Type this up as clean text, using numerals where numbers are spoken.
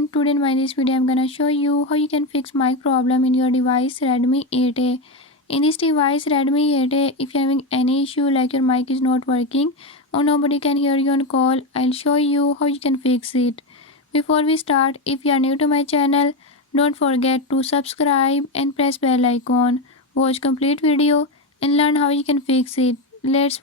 everyone, today in this video I'm gonna show you how you can fix mic problem in your device Redmi 8A. In this device Redmi 8A, if you're having any issue like your mic is not working or nobody can hear you on call, I'll show you how you can fix it. Before we start, if you are new to my channel, don't forget to subscribe and press bell icon. Watch complete video and learn how you can fix it. Let's